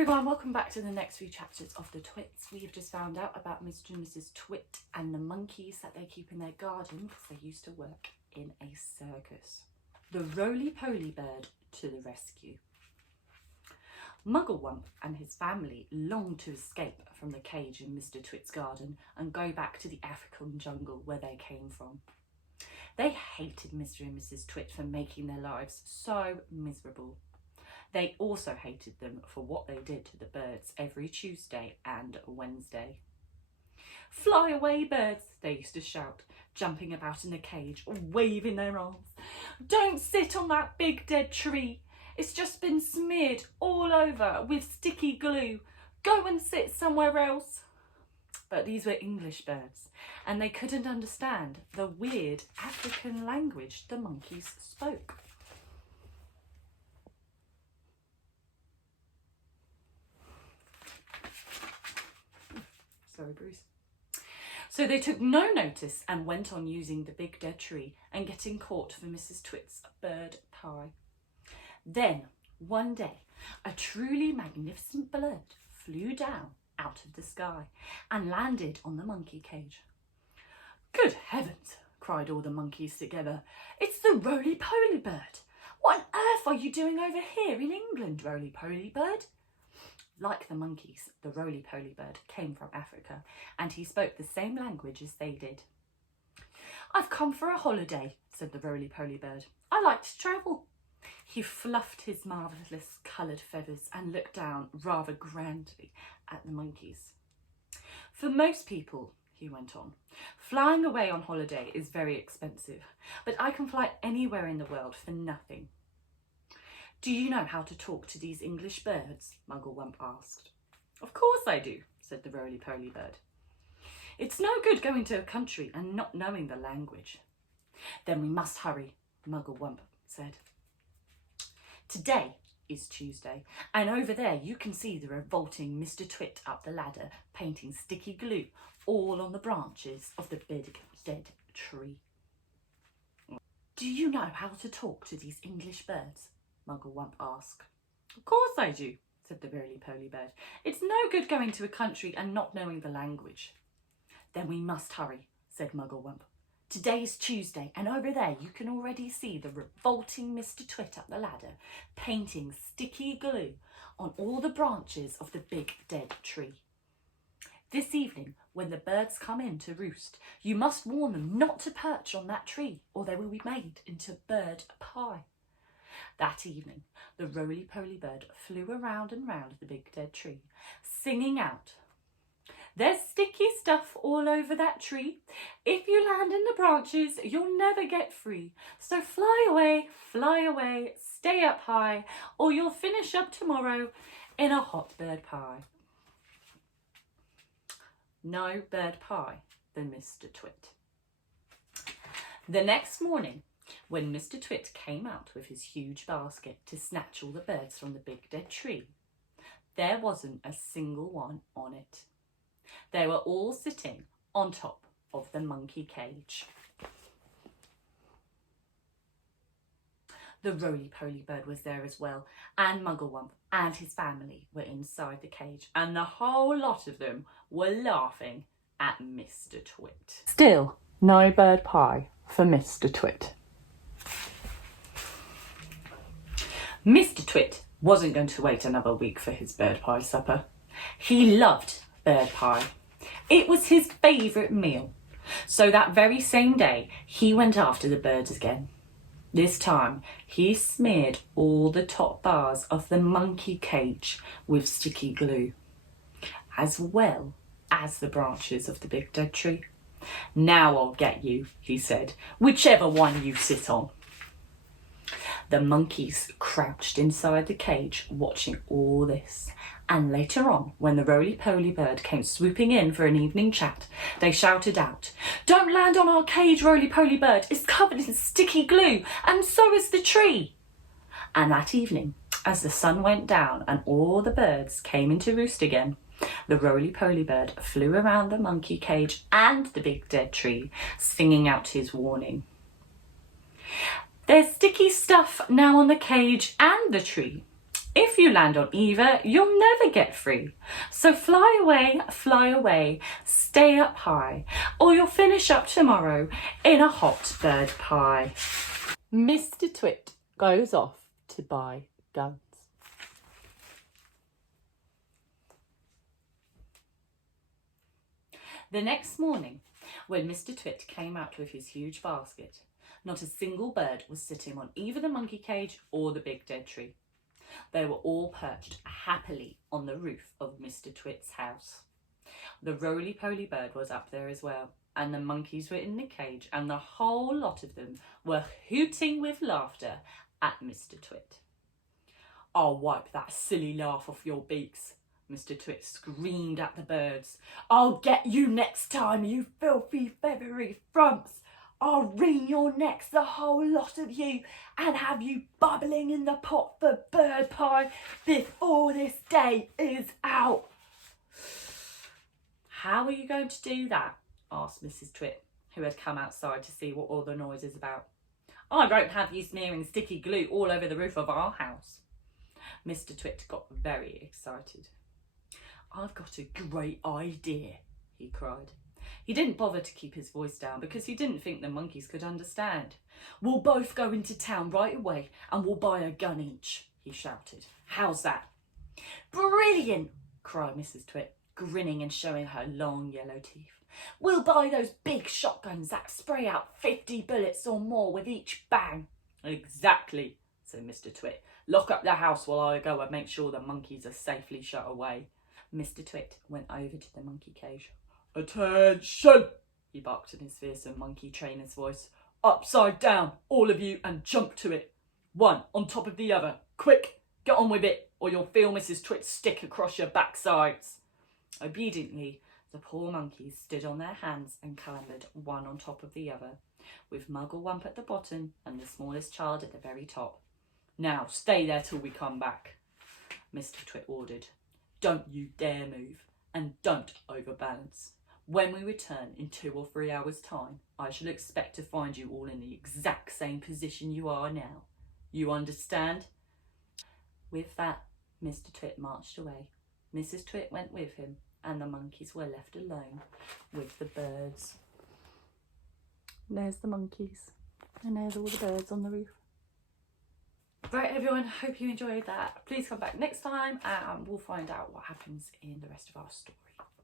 everyone, welcome back to the next few chapters of the Twits. We have just found out about Mr. and Mrs. Twit and the monkeys that they keep in their garden because they used to work in a circus. The roly-poly bird to the rescue. Mugglewump and his family longed to escape from the cage in Mr. Twit's garden and go back to the African jungle where they came from. They hated Mr. and Mrs. Twit for making their lives so miserable. They also hated them for what they did to the birds every Tuesday and Wednesday. "Fly away, birds," they used to shout, jumping about in the cage, waving their arms. "Don't sit on that big dead tree. It's just been smeared all over with sticky glue. Go and sit somewhere else." But these were English birds, and they couldn't understand the weird African language the monkeys spoke. Sorry, Bruce. So they took no notice and went on using the big dead tree and getting caught for Mrs. Twit's bird pie. Then, one day, a truly magnificent bird flew down out of the sky and landed on the monkey cage. "Good heavens," cried all the monkeys together. "It's the roly-poly bird. What on earth are you doing over here in England, roly-poly bird?" Like the monkeys, the roly-poly bird came from Africa and he spoke the same language as they did. "I've come for a holiday," said the roly-poly bird. "I like to travel." He fluffed his marvellous coloured feathers and looked down rather grandly at the monkeys. "For most people," he went on, "flying away on holiday is very expensive, but I can fly anywhere in the world for nothing." "Do you know how to talk to these English birds?" Mugglewump asked. "Of course I do," said the roly-poly bird. "It's no good going to a country and not knowing the language." "Then we must hurry," Mugglewump said. "Today is Tuesday, and over there you can see the revolting Mr. Twit up the ladder painting sticky glue all on the branches of the big dead tree." "Do you know how to talk to these English birds?" Mugglewump asked. "Of course I do," said the roly-poly bird. "It's no good going to a country and not knowing the language." "Then we must hurry," said Mugglewump. "Today is Tuesday, and over there you can already see the revolting Mr. Twit up the ladder, painting sticky glue on all the branches of the big dead tree. This evening, when the birds come in to roost, you must warn them not to perch on that tree, or they will be made into bird pie." That evening, the roly-poly bird flew around and round the big dead tree, singing out, "There's sticky stuff all over that tree. If you land in the branches, you'll never get free. So fly away, stay up high, or you'll finish up tomorrow in a hot bird pie." No bird pie than Mr. Twit. The next morning, when Mr. Twit came out with his huge basket to snatch all the birds from the big dead tree, there wasn't a single one on it. They were all sitting on top of the monkey cage. The roly-poly bird was there as well, and Mugglewump and his family were inside the cage, and the whole lot of them were laughing at Mr. Twit. Still, no bird pie for Mr. Twit. Mr. Twit wasn't going to wait another week for his bird pie supper. He loved bird pie. It was his favourite meal. So that very same day, he went after the birds again. This time, he smeared all the top bars of the monkey cage with sticky glue, as well as the branches of the big dead tree. "Now I'll get you," he said, "whichever one you sit on." The monkeys crouched inside the cage watching all this, and later on, when the roly-poly bird came swooping in for an evening chat, they shouted out, "Don't land on our cage, roly-poly bird, it's covered in sticky glue, and so is the tree." And that evening, as the sun went down and all the birds came into roost again, the roly-poly bird flew around the monkey cage and the big dead tree, singing out his warning. "There's sticky stuff now on the cage and the tree. If you land on either, you'll never get free. So fly away, stay up high, or you'll finish up tomorrow in a hot bird pie. Mr. Twit goes off to buy guns. The next morning, when Mr. Twit came out with his huge basket, not a single bird was sitting on either the monkey cage or the big dead tree. They were all perched happily on the roof of Mr. Twit's house. The roly-poly bird was up there as well, and the monkeys were in the cage, and the whole lot of them were hooting with laughter at Mr. Twit. "I'll wipe that silly laugh off your beaks," Mr. Twit screamed at the birds. "I'll get you next time, you filthy, feathery frumps. I'll wring your necks, the whole lot of you, and have you bubbling in the pot for bird pie before this day is out." "How are you going to do that?" asked Mrs. Twit, who had come outside to see what all the noise is about. "I won't have you smearing sticky glue all over the roof of our house." Mr. Twit got very excited. "I've got a great idea," he cried. He didn't bother to keep his voice down because he didn't think the monkeys could understand. "We'll both go into town right away and we'll buy a gun each," he shouted. "How's that?" "Brilliant!" cried Mrs. Twit, grinning and showing her long yellow teeth. "We'll buy those big shotguns that spray out 50 bullets or more with each bang." "Exactly," said Mr. Twit. "Lock up the house while I go and make sure the monkeys are safely shut away." Mr. Twit went over to the monkey cage. "Attention!" he barked in his fearsome monkey trainer's voice. "Upside down, all of you, and jump to it. One on top of the other. Quick, get on with it, or you'll feel Mrs. Twit stick across your backsides." Obediently, the poor monkeys stood on their hands and clambered one on top of the other, with Mugglewump at the bottom and the smallest child at the very top. "Now stay there till we come back," Mr. Twit ordered. "Don't you dare move, and don't overbalance. When we return in 2 or 3 hours' time, I shall expect to find you all in the exact same position you are now. You understand?" With that, Mr. Twit marched away. Mrs. Twit went with him, and the monkeys were left alone with the birds. There's the monkeys, and there's all the birds on the roof. Right, everyone, hope you enjoyed that. Please come back next time and we'll find out what happens in the rest of our story.